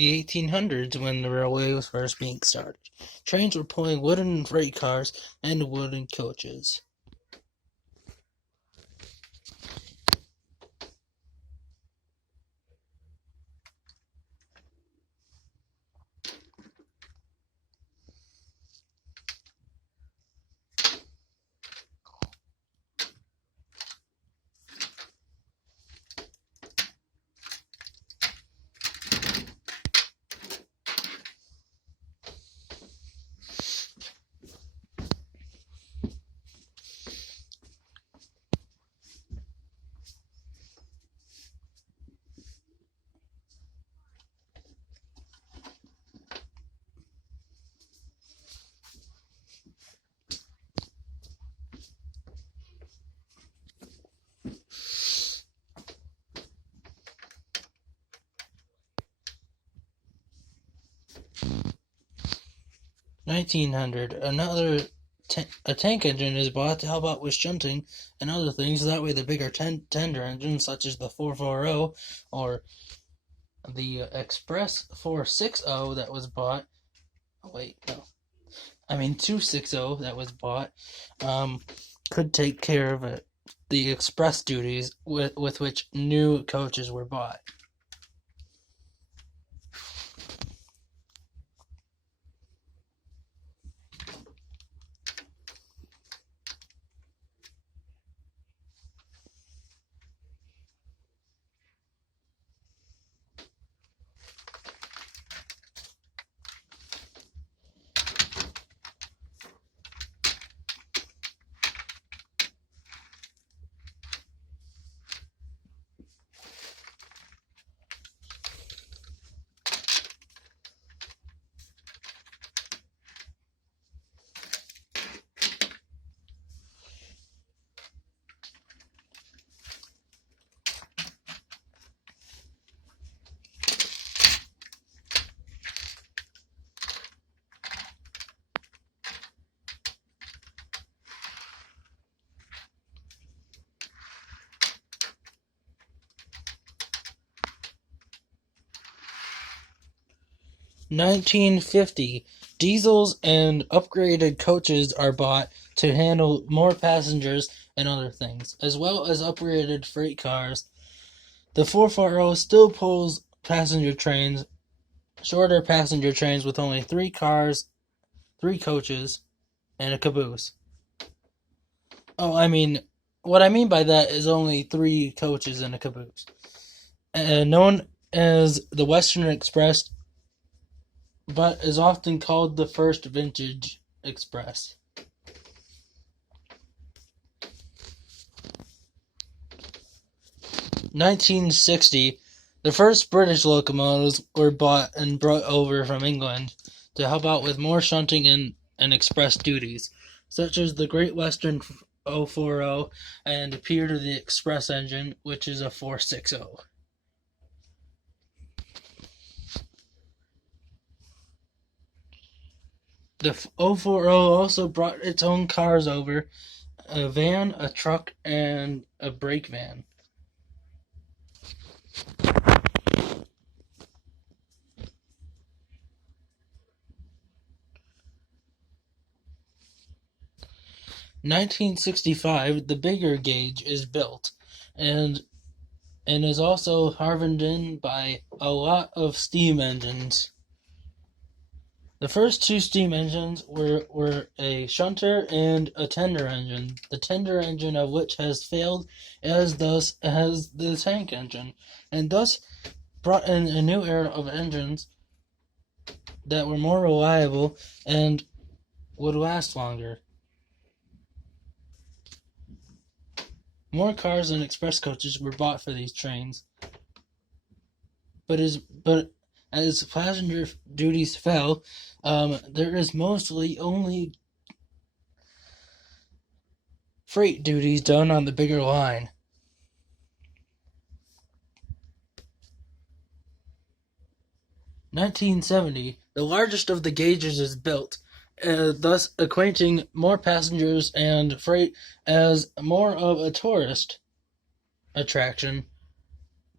the 1800s, when the railway was first being started. Trains were pulling wooden freight cars and wooden coaches. (1900) A tank engine is bought to help out with shunting and other things. That way, the bigger tender engines, such as the 440 or the Express 460 that was bought. Oh, wait, no. I mean 260 that was bought, could take care of it. The express duties with which new coaches were bought. (1950) Diesels and upgraded coaches are bought to handle more passengers and other things, as well as upgraded freight cars. The 440 still pulls passenger trains, shorter passenger trains with only 3 cars, 3 coaches, and a caboose. What I mean by that is only 3 coaches and a caboose. Known as the Western Express, but is often called the first vintage express. (1960) The first British locomotives were bought and brought over from England to help out with more shunting and express duties, such as the Great Western 040 and appear to the express engine, which is a 460. The 040 also brought its own cars over, a van, a truck, and a brake van. (1965) The bigger gauge is built, and is also hardened by a lot of steam engines. The first 2 steam engines were a shunter and a tender engine, the tender engine of which has failed, as thus has the tank engine, and thus brought in a new era of engines that were more reliable and would last longer. More cars and express coaches were bought for these trains, but as passenger duties fell, there is mostly only freight duties done on the bigger line. (1970) The largest of the gauges is built, thus acquainting more passengers and freight as more of a tourist attraction,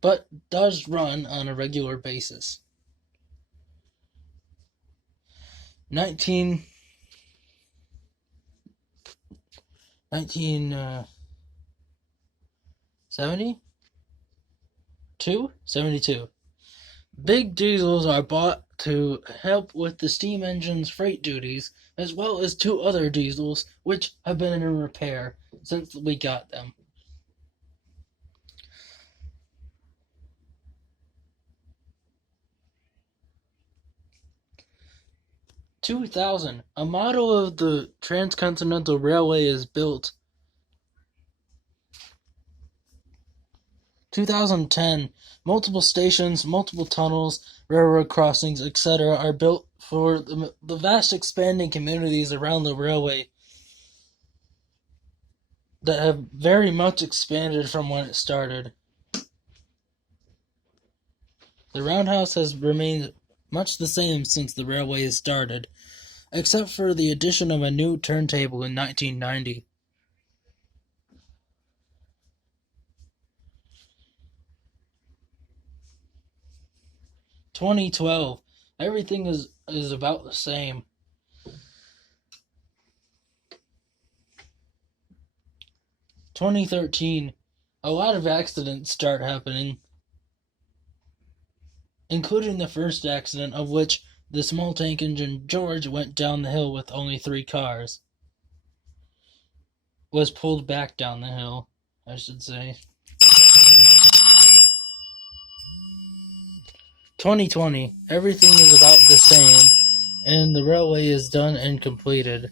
but does run on a regular basis. 1970? 72. Big diesels are bought to help with the steam engine's freight duties, as well as two other diesels which have been in repair since we got them. 2000. A model of the Transcontinental Railway is built. 2010. Multiple stations, multiple tunnels, railroad crossings, etc. are built for the vast expanding communities around the railway that have very much expanded from when it started. The roundhouse has remained much the same since the railway has started, except for the addition of a new turntable in 1990. 2012. Everything is about the same. 2013. A lot of accidents start happening, including the first accident, of which the small tank engine George went down the hill with only 3 cars. Was pulled back down the hill, I should say. 2020. Everything is about the same, and the railway is done and completed.